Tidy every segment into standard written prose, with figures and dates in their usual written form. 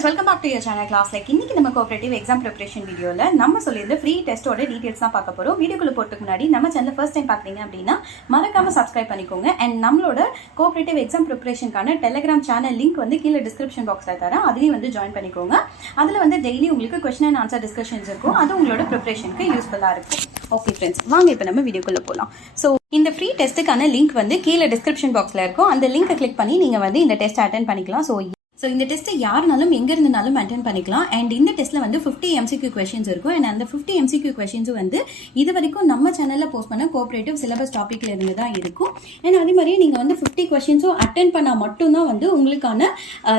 friends, welcome back to your channel class. Like இன்னைக்கு நம்ம cooperative exam preparation வீடியோல நம்ம சொல்லியிருந்த ஃப்ரீ டெஸ்டோட டீடைல்ஸ் தான் பார்க்க போறோம். வீடியோக்குள்ள போறதுக்கு முன்னாடி நம்ம சேனலை ஃபர்ஸ்ட் டைம் பாக்குறீங்க அப்படின்னா மறக்காம சப்ஸ்கிரைப் பண்ணிக்கோங்க. அண்ட் நம்மளோட கோஆபரேட்டிவ் எக்ஸாம் ப்ரிப்பரேஷனுக்கான டெலிகிராம் சேனல் லிங்க் வந்து கீழே டிஸ்கிரிப்ஷன் பாக்ஸ்ல தரேன். அதையும் வந்து ஜாயின் பண்ணிக்கோங்க. அதுல வந்து டெய்லி உங்களுக்கு கொஸ்டின் அண்ட் ஆன்சர் டிஸ்கஷன்ஸ் இருக்கும். அது உங்களோட ப்ரிப்பரேஷனுக்கு யூஸ்ஃபுல்லா இருக்கும். ஓகே ஃப்ரெண்ட்ஸ், வாங்க இப்போ நம்ம வீடியோக்குள்ள போகலாம். ஸோ இந்த ஃப்ரீ டெஸ்ட்டுக்கான லிங்க் வந்து கீழே டிஸ்கிரிப்ஷன் பாக்ஸ்ல இருக்கும். அந்த லிங்கை கிளிக் பண்ணி நீங்க வந்து இந்த டெஸ்ட் அட்டென்ட் பண்ணிக்கலாம். ஸோ இந்த டெஸ்ட்டை யாருனாலும் எங்கே இருந்தாலும் அட்டென்ட் பண்ணிக்கலாம். அண்ட் இந்த டெஸ்ட்டில் வந்து 50 MCQ கொஷின்ஸ் இருக்கும். அண்ட் அந்த 50 MCQ கொஷின்ஸும் வந்து இது வரைக்கும் நம்ம சேனலில் போஸ்ட் பண்ண கோஆபரேட்டிவ் சிலபஸ் டாப்பிக்ல இருந்து தான் இருக்கும். அண்ட் அதே மாதிரியே நீங்கள் வந்து 50 கொஷின்ஸும் அட்டென்ட் பண்ணால் மட்டும்தான் வந்து உங்களுக்கான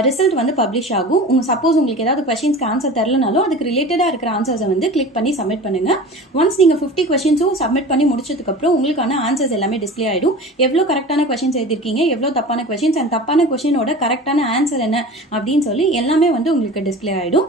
ரிசல்ட் வந்து பப்ளிஷ் ஆகும். சப்போஸ் உங்களுக்கு ஏதாவது கொஷின்ஸ்க்கு ஆன்சர் தரலனாலும் அதுக்கு ரிலேட்டடாக இருக்கிற ஆன்சர்ஸை வந்து கிளிக் பண்ணி சப்மிட் பண்ணுங்க. ஒன்ஸ் நீங்கள் 50 கொஷின்ஸும் சப்மிட் பண்ணி முடிச்சதுக்கப்புறம் உங்களுக்கான ஆன்சர்ஸ் எல்லாமே டிஸ்பிளே ஆகிடும். எவ்வளோ கரெக்டான கொஷின்ஸ் எழுதிருக்கீங்க, எவ்வளோ தப்பான கொஷின்ஸ், அண்ட் தப்பான கொஷினோட கரெக்டான ஆன்சர் என்ன அப்படின்னு சொல்லி எல்லாமே வந்து உங்களுக்கு டிஸ்பிளே ஆயிடும்.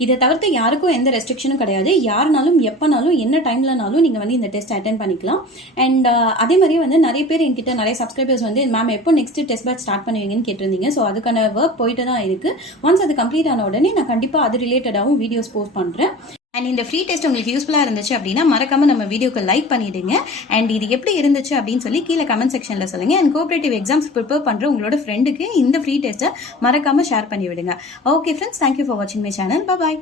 இதை தவிர்த்து யாருக்கும் எந்த ரெஸ்ட்ரிக்ஷனும் கிடையாது. யாருனாலும் எப்பனாலும் என்ன டைம்லனாலும் நீங்க வந்து இந்த டெஸ்ட் அட்டென்ட் பண்ணிக்கலாம். அண்ட் அதே மாதிரியே வந்து நிறைய பேர் என்கிட்ட நிறைய சப்ஸ்கிரைபர்ஸ் வந்து மேம் எப்போ நெக்ஸ்ட் டெஸ்ட் பேட்ச் ஸ்டார்ட் பண்ணுவீங்கன்னு கேட்டிருந்தீங்க. ஸோ அதுக்கான ஒர்க் போயிட்டு தான் இருக்கு. ஒன்ஸ் அது கம்ப்ளீட் ஆன உடனே நான் கண்டிப்பா அது ரிலேட்டடாகவும் வீடியோஸ் போஸ்ட் பண்றேன். அண்ட் இந்த ஃப்ரீ டெஸ்ட் உங்களுக்கு யூஸ்ஃபுல்லாக இருந்துச்சு அப்படின்னா மறக்காம நம்ம வீடியோக்கு லைக் பண்ணிடுங்க. அண்ட் இது எப்படி இருந்துச்சு அப்படின்னு சொல்லி கீழே கமெண்ட் செக்ஷன்ல சொல்லுங்க. அண்ட் கோஆபரேட்டிவ் எக்ஸாம்ஸ் ப்ரிப்பேர் பண்ற உங்களோட ஃப்ரெண்டுக்கு இந்த ஃப்ரீ டெஸ்ட்டை மறக்காம ஷேர் பண்ணி விடுங்க. ஓகே ஃப்ரெண்ட்ஸ், தேங்க்யூ ஃபார் வாட்சிங் மை சேனல். பாய்.